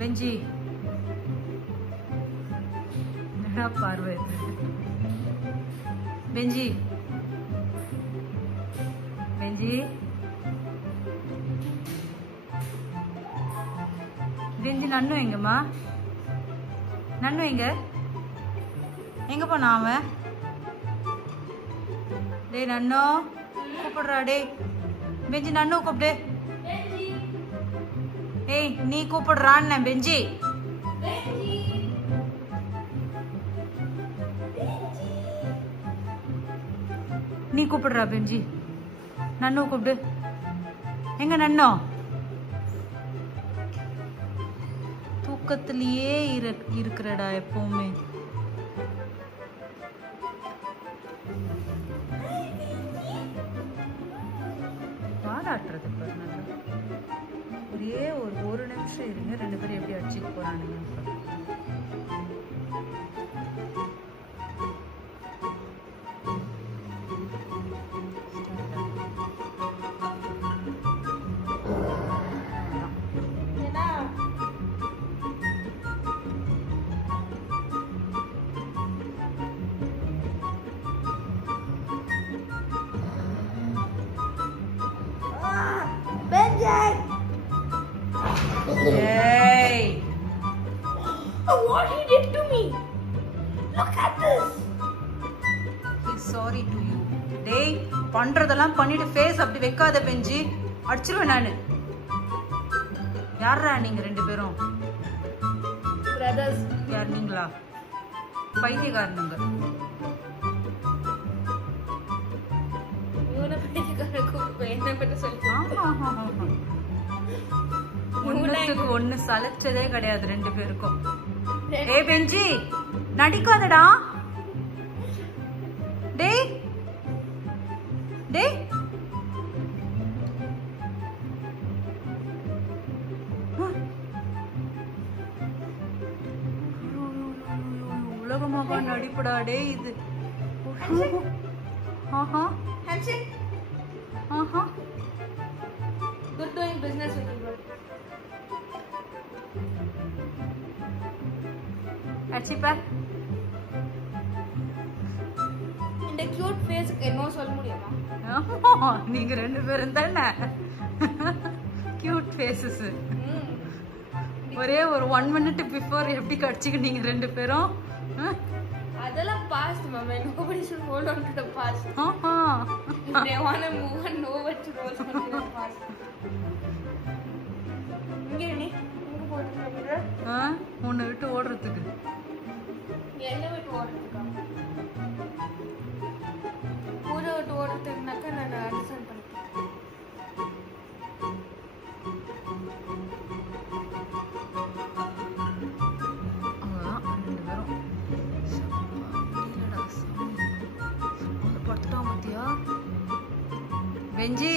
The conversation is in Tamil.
பெஞ்சி என்னடா பார்வை பெஞ்சி பெஞ்சி பெஞ்சி நன்னு எங்கம்மா நன்னு எங்க போனா அவன் டேய் நன்னோ கூப்பிடுறா டேய் பெஞ்சி நன்னு கூப்பிடு ஏய் நீ கூப்பிடுறான்னு பெஞ்சி நீ கூப்பிடுறா பெஞ்சி நன்னு கூப்பிடு எங்க நன்னோ தூக்கத்திலேயே இருக்கிறடா எப்பவுமே பாராட்டுறது ஒரே ஒரு நிமிஷம் இருங்க ரெண்டு பேரும் எப்படி அடிச்சுட்டு போறானுங்க Hey! What he did to me? Look at this. He's sorry to you. டேய் பண்றதெல்லாம் பண்ணிட்டு ஃபேஸ் அப்படி வைக்காத பெஞ்சி அடிச்சிருவேன் நானு. யாரா நீங்க ரெண்டு பேரும்? Brothers. யார் நீங்களா? பைத்தியக்காரனுங்க. இவனை பைத்தியக்காரனுக்கு என்ன பத்தி சொல்லு. ஆமா. ஒண்ணுத்துக்கு ஒண்ணு சலைச்சதே கிடையாது ரெண்டு பேருக்கும். ஏய் பெஞ்சி நடிக்காதடா. டேய் டேய் உலகமாக நடிப்படா டேய் இது. ஆஹா Handshake. Aha Good doing business with you. அச்சிப்பா இந்த கியூட் ஃபேஸ்க்கு என்ன சொல்ல முடியுமா? ஆமா நீங்க ரெண்டு பேரும் தானே கியூட் ஃபேஸஸ். ஒரே ஒரு 1 minute பிஃபோர் எப்படி கடிச்சிக்க நீங்க ரெண்டு பேரும்? அதெல்லாம் past mama. Nobody should hold on to the past. If they want to move on, know what to hold on to the past. இங்க போட்டு உன்னை விட்டு ஓடுறதுக்கு என்ன விட்டு ஓடுறதுக்கா? ஊரை விட்டு ஓடுறதுக்குனாக்கா நான் அண்டர்ஸ்டாண்ட் பண்ணிட்டேன். ரெண்டு பேரும் படுத்துட்டான் மத்தியா பெஞ்சி